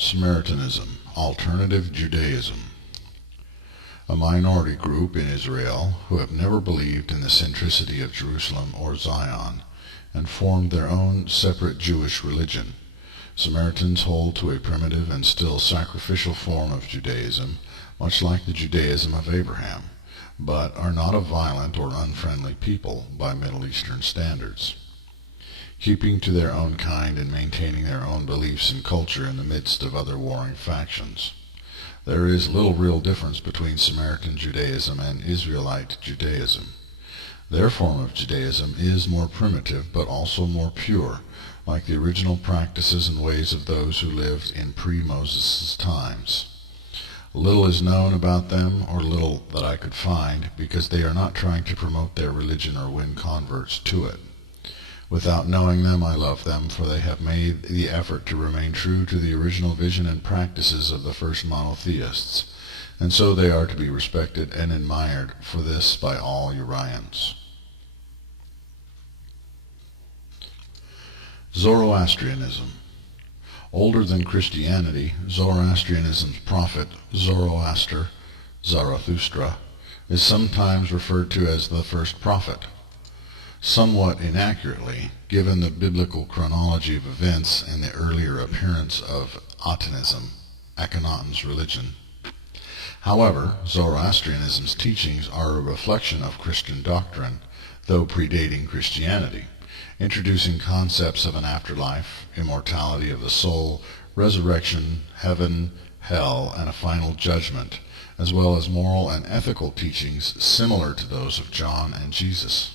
Samaritanism, alternative Judaism. A minority group in Israel who have never believed in the centricity of Jerusalem or Zion and formed their own separate Jewish religion. Samaritans hold to a primitive and still sacrificial form of Judaism, much like the Judaism of Abraham, but are not a violent or unfriendly people by Middle Eastern standards. Keeping to their own kind and maintaining their own beliefs and culture in the midst of other warring factions. There is little real difference between Samaritan Judaism and Israelite Judaism. Their form of Judaism is more primitive but also more pure, like the original practices and ways of those who lived in pre-Moses' times. Little is known about them, or little that I could find, because they are not trying to promote their religion or win converts to it. Without knowing them, I love them, for they have made the effort to remain true to the original vision and practices of the first monotheists, and so they are to be respected and admired for this by all Urians. Zoroastrianism. Older than Christianity, Zoroastrianism's prophet, Zarathustra, is sometimes referred to as the first prophet. Somewhat inaccurately, given the biblical chronology of events and the earlier appearance of Akhenaten's religion. However, Zoroastrianism's teachings are a reflection of Christian doctrine, though predating Christianity, introducing concepts of an afterlife, immortality of the soul, resurrection, heaven, hell, and a final judgment, as well as moral and ethical teachings similar to those of John and Jesus.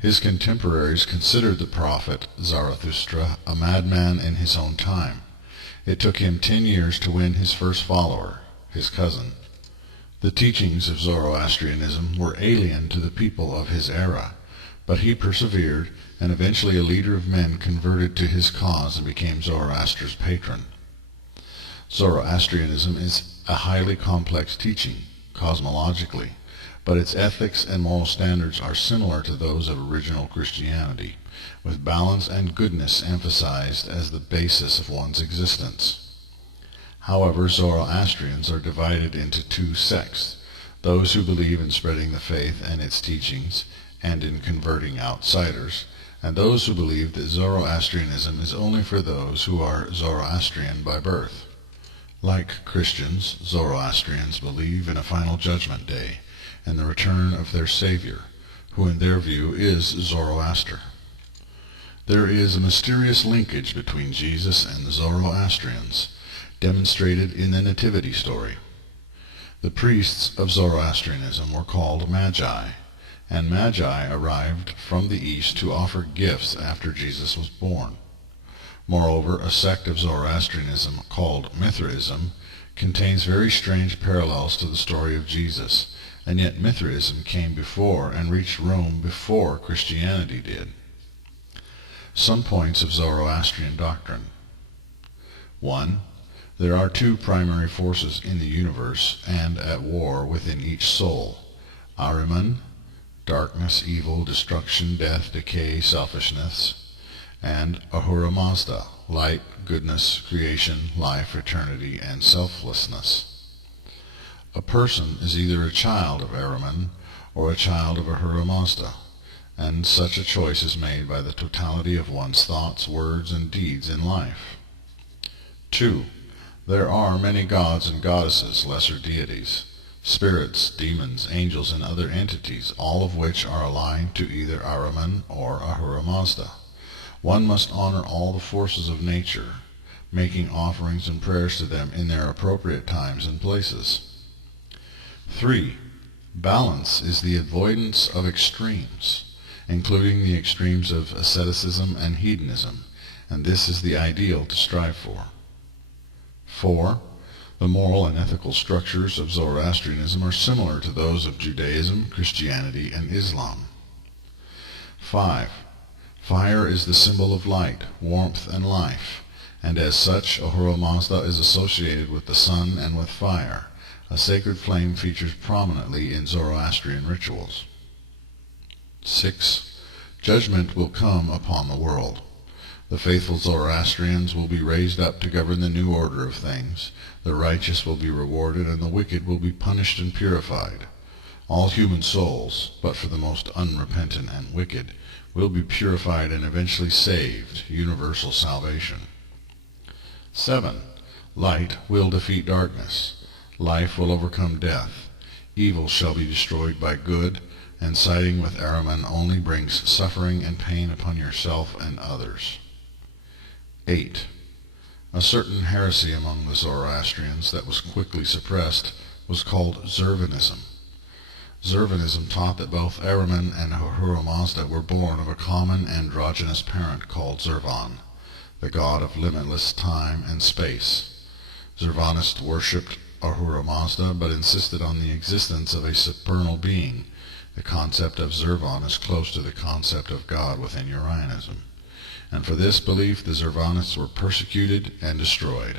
His contemporaries considered the prophet Zarathustra a madman in his own time. It took him 10 years to win his first follower, his cousin. The teachings of Zoroastrianism were alien to the people of his era, but he persevered, and eventually a leader of men converted to his cause and became Zoroaster's patron. Zoroastrianism is a highly complex teaching, cosmologically, but its ethics and moral standards are similar to those of original Christianity, with balance and goodness emphasized as the basis of one's existence. However, Zoroastrians are divided into two sects, those who believe in spreading the faith and its teachings, and in converting outsiders, and those who believe that Zoroastrianism is only for those who are Zoroastrian by birth. Like Christians, Zoroastrians believe in a final judgment day, and the return of their Savior, who in their view is Zoroaster. There is a mysterious linkage between Jesus and the Zoroastrians, demonstrated in the Nativity story. The priests of Zoroastrianism were called Magi, and Magi arrived from the east to offer gifts after Jesus was born. Moreover, a sect of Zoroastrianism called Mithraism contains very strange parallels to the story of Jesus, and yet Mithraism came before and reached Rome before Christianity did. Some points of Zoroastrian doctrine. 1. There are two primary forces in the universe and at war within each soul: Ahriman, darkness, evil, destruction, death, decay, selfishness, and Ahura Mazda, light, goodness, creation, life, eternity, and selflessness. A person is either a child of Ahriman or a child of Ahura Mazda, and such a choice is made by the totality of one's thoughts, words, and deeds in life. 2. There are many gods and goddesses, lesser deities, spirits, demons, angels, and other entities, all of which are aligned to either Ahriman or Ahura Mazda. One must honor all the forces of nature, making offerings and prayers to them in their appropriate times and places. 3. Balance is the avoidance of extremes, including the extremes of asceticism and hedonism, and this is the ideal to strive for. 4. The moral and ethical structures of Zoroastrianism are similar to those of Judaism, Christianity, and Islam. 5. Fire is the symbol of light, warmth, and life, and as such Ahura Mazda is associated with the sun and with fire. A sacred flame features prominently in Zoroastrian rituals. 6. Judgment will come upon the world. The faithful Zoroastrians will be raised up to govern the new order of things. The righteous will be rewarded, and the wicked will be punished and purified. All human souls, but for the most unrepentant and wicked, will be purified and eventually saved, universal salvation. 7. Light will defeat darkness. Life will overcome death. Evil shall be destroyed by good, and siding with Ahriman only brings suffering and pain upon yourself and others. 8. A certain heresy among the Zoroastrians that was quickly suppressed was called Zoroastrianism. Zoroastrianism taught that both Ahriman and Ahura Mazda were born of a common androgynous parent called Zervan, the god of limitless time and space. Zervanists worshipped Ahura Mazda, but insisted on the existence of a supernal being. The concept of Zervan is close to the concept of God within Urianism, and for this belief the Zervanists were persecuted and destroyed.